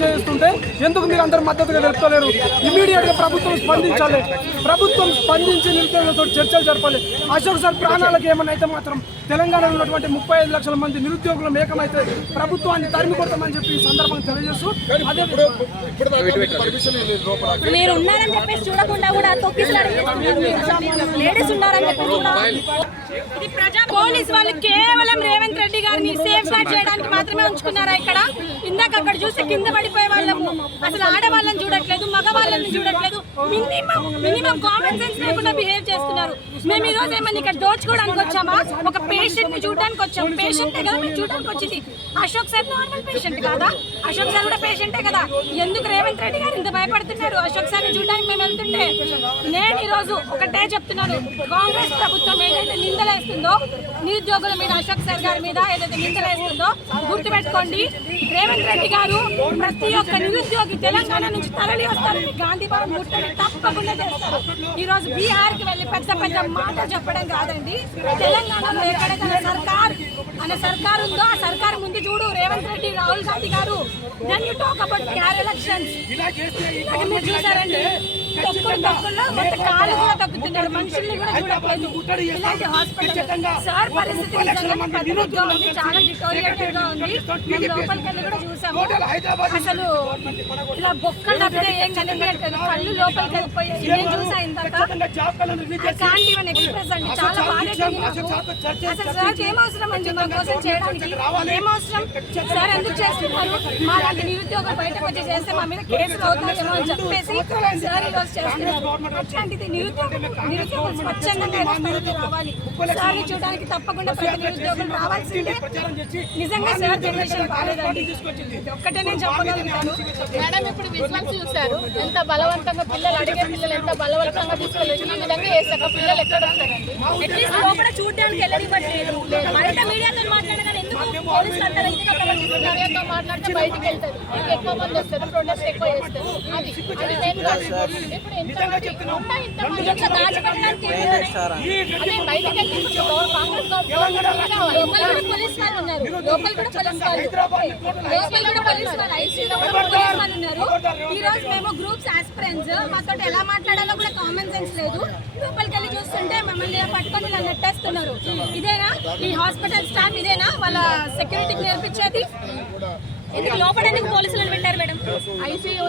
చేస్తుంటే ఎందుకు మీరు అందరు మద్దతుగా తెలుపుతలేరు ఇమీడియట్గా ప్రభుత్వం స్పందించాలి. ప్రభుత్వం స్పందించి నిరుద్యోగులతో చర్చలు జరపాలి. అశోక్ సార్ ప్రాణాలకు ఏమైనా అయితే మాత్రం తెలంగాణలో ఉన్నటువంటి ముప్పై ఐదు లక్షల మంది నిరుద్యోగులు ఏకమైతే ప్రభుత్వాన్ని తరిమి కొడతామని చెప్పి ఈ సందర్భంగా తెలియజేస్తూ అదే మీరు ఉన్నారని చెప్పేసి చూడకుండా కూడా తొక్కిసలాడి లేడీస్ ఉన్నారని చెప్పేసి కూడా ఇది ప్రజా పోలీస్ వాళ్ళు కేవలం వారిని సేఫ్ గార్డ్ చేయడానికి మాత్రమే ఉంచుకున్నారా ఇక్కడ? ఇందాక అక్కడ చూస్తే కింద పడిపోయే వాళ్ళము. అసలు ఆడవాళ్ళని చూడట్లేదు మగవాళ్ళని చూడట్లేదు. మినిమం మినిమం కామన్ సెన్స్ లేకుండా బిహేవ్ చేస్తున్నారు. మేము ఈ రోజు ఏమైనా ఇక్కడ దోచుకోవడానికి వచ్చామా? ఒక పేషెంట్ని చూడడానికి వచ్చాము పేషెంట్ కదా మేము చూడడానికి వచ్చింది. అశోక్ సార్ నార్మల్ పేషెంట్ కదా? అశోక్ సార్ కూడా పేషెంటే కదా? ఎందుకు రేవంత్ రెడ్డి గారు ఇంత భయపడుతున్నారు? అశోక్ సార్ చూడడానికి మేము వెళ్తుంటే నేను ఈ రోజు ఒకటే చెప్తున్నాను. కాంగ్రెస్ ప్రభుత్వం ఏదైతే నిందలేస్తుందో నిరుద్యోగుల మీద అశోక్ సార్ గారి మీద ఏదైతే నిందలేస్తుందో గుర్తుపెట్టుకోండి. రేవంత్ రెడ్డి గారు ప్రతి ఒక్క నిరుద్యోగి తెలంగాణ నుంచి తరలి వస్తారని గాంధీ భవన్ ముట్టడి తప్పకుండా చేస్తారు. ఈ రోజు బీహార్కి వెళ్ళి పెద్ద పెద్ద మాటలు చెప్పడం కాదండి. తెలంగాణలో ఎక్కడైనా సర్కార్ అనే సర్కార్ ఉందో ఆ సర్కార్ ముందు చూడు రేవంత్ రెడ్డి రాహుల్ గాంధీ గారు. Then talk about Bihar elections మీరు చూసారండి. తొక్కుడు తొక్కుల్లో మొత్తం కాలు కూడా తొక్కుతున్నారు మనుషుల్ని కూడా చూడట్లేదు. ఇలాంటి హాస్పిటల్ సార్ పరిస్థితి నిజంగా ఉద్యోగంకి చాలా డిటోరియేటెడ్గా ఉంది. మేము కూడా చూసాము. అసలు ఇలా బొక్కలు తప్పితే ఏం కనిపించట్లేదు కళ్ళు లోపలికి వెళ్ళిపోయి నేను చూసా ఇందాక ఎక్స్ప్రెస్ అండి. చాలా అసలు సార్ ఏం అవసరం అండి మా కోసం చేయడానికి? ఏం అవసరం సార్ ఎందుకు చేస్తున్నారు? మా లాంటి నిరుద్యోగం బయటకు వచ్చి చేస్తే మా మీద కేసులు అవుతాయేమో అని చెప్పేసి సార్ ఈ చేస్తున్నారు అట్లాంటిది స్వచ్ఛందంగా రావాలి. సార్ని చూడడానికి తప్పకుండా ప్రతి నిరుద్యోగం రావాల్సిందే. నిజంగా సార్ జనరేషన్ బాగాలేదండి. ఇది ఒక్కటే నేను చెప్పగలుగుతాను. మేడం ఇప్పుడు విజువల్స్ చూశారు. ఎంత బలవంతంగా పిల్లలు అడిగే పిల్లలు ఎంత బలవంతంగా తీసుకెళ్ళి ఈ విధంగా చేశాక పిల్లలు ఎక్కడ వస్తారండి అట్లీస్ట్ లోపల చూడడానికి వెళ్ళనివ్వట్లేదు బయట పోలీసులు అంత రైతుగా ప్రవర్తిస్తున్నారు మీడియాతో మాట్లాడితే బయటికి వెళ్తారు. ఇంకా ఎక్కువ మంది వస్తారు. ప్రొటెస్ట్ ఎక్కువ చేస్తారు. అది. అది నేను కాదు. ఇప్పుడు ఎంతమంది ఉన్న ఇంతమంది ఇట్లా దాచిపెట్టడానికి ఏం లేదు. అదే బయటికి వెళ్ళి ఇప్పుడు కాంగ్రెస్ గవర్నమెంట్ కావాలి. లోపల కూడా పోలీస్ వాళ్ళు ఉన్నారు. లోపల కూడా పోలీస్ వాళ్ళు లోపల కూడా పోలీస్ వాళ్ళు ఐసీయూలో కూడా పోలీస్ వాళ్ళు ఉన్నారు. ఈ రోజు మేము గ్రూప్స్ ఆస్పిరెంట్స్ మాతో ఎలా మాట్లాడాలో కూడా కామన్ సెన్స్ లేదు. లోపలికి పట్టుకొని ఇలా నెట్టేస్తున్నారు. ఇదేనా? ఈ హాస్పిటల్ స్టాఫ్ ఇదేనా? వాళ్ళ సెక్యూరిటీకి నేర్పించేది? ఎందుకు లోపల ఎందుకు పోలీసులను పెట్టారు మేడం? ఐసీయూ